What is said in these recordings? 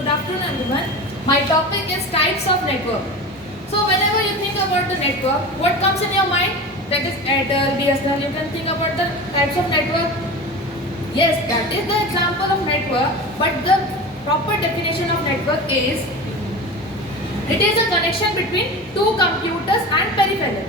Good afternoon everyone. My topic is types of network. So whenever you think about the network, what comes in your mind? That is Airtel, BSNL. You can think about the types of network. Yes, that is the example of network, but the proper definition of network is it is a connection between two computers and peripheral.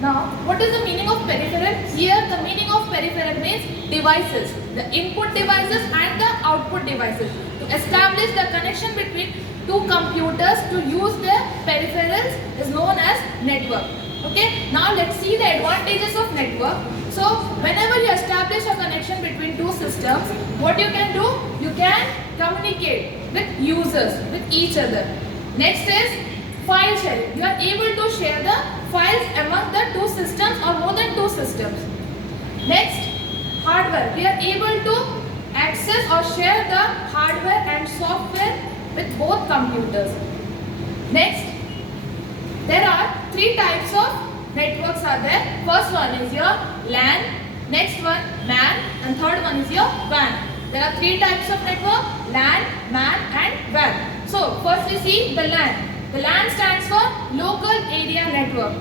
Now, what is the meaning of peripheral? Here, the meaning of peripheral means devices, the input devices and the output devices. To establish the connection between two computers to use their peripherals is known as network. Okay. Now, let's see the advantages of network. So, whenever you establish a connection between two systems, what you can do? You can communicate with users, with each other. Next is file sharing. You are able to share the files among the two systems or more than two systems. Next, hardware. We are able to access or share the hardware and software with both computers. Next, there are three types of networks are there. First one is your LAN, next one MAN, and third one is your WAN. There are three types of network: LAN, MAN and WAN. So, first we see the LAN. The LAN stands for local area network.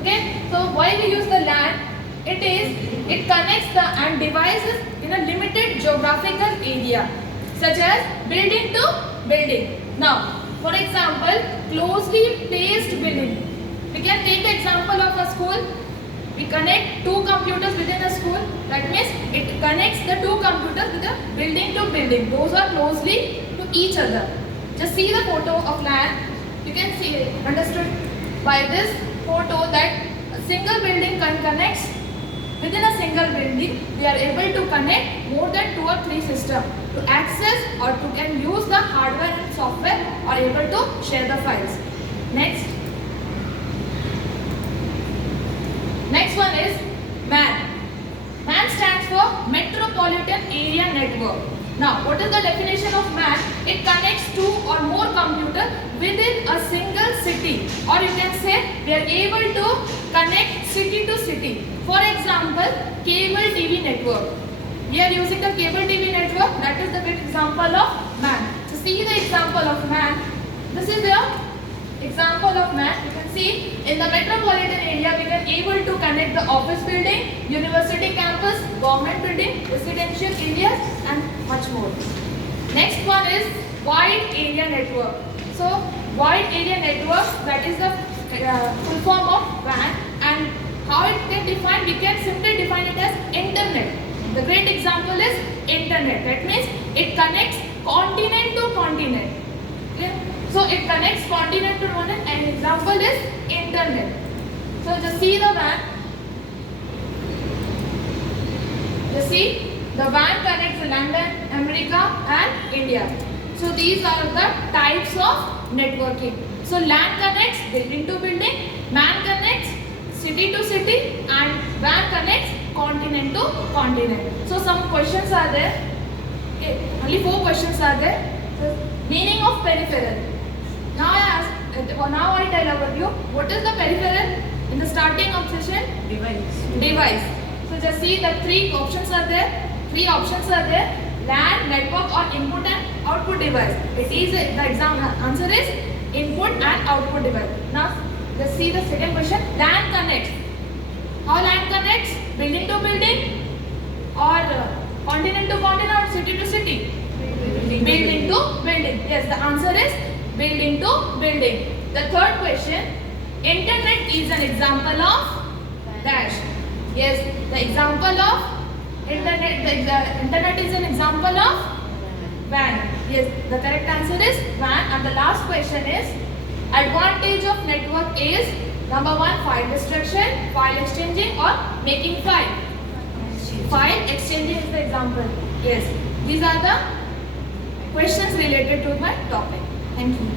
Okay, so why we use the LAN? It connects the devices in a limited geographical area, such as building to building. Now, for example, closely placed building. We can take the example of a school. We connect two computers within a school. That means it connects the two computers with a building to building. Those are closely to each other. Just see the photo of LAN. You can see understood by this photo that a single building connects within a single building. We are able to connect more than 2 or 3 systems to access or to can use the hardware and software or able to share the files. Next one is MAN. MAN stands for Metropolitan Area Network. Now, what is the definition of MAN? It connects two or more computers within a single city, or you can say we are able to connect city to city. For example, cable TV network. We are using the cable TV network. That is the good example of MAN. So, see the example of MAN. This is the example of MAN. You can see in the metropolitan area we can able to connect the office building, university campus, government building, residential areas and much more. Next one is wide area network. So wide area network, that is the full form of WAN, and how it can define, we can simply define it as internet. The great example is internet. That means it connects continent to continent. Okay? So it connects continent to continent. An example is internet. So just see the WAN. Just see the WAN connects London, America and India. So these are the types of networking. So LAN connects building to building, MAN connects city to city and WAN connects continent to continent. So some questions are there. Okay, only 4 questions are there. So, meaning of peripheral. Now I tell about you what is the peripheral in the starting of session? Device. So just see the 3 options are there. 3 options are there: LAN, network or input and output device. It is the answer is input and output device. Now let's see the second question. LAN connects. How LAN connects? Building to building or continent to continent or city to city? Building to building. Yes, the answer is building to building. The third question, internet is an example of dash. Yes, the example of internet. The internet is an example of WAN. Yes, the correct answer is WAN. And the last question is advantage of network is number 1, file destruction, file exchanging or making file. File exchanging is the example. Yes, these are the questions related to my topic. Thank you.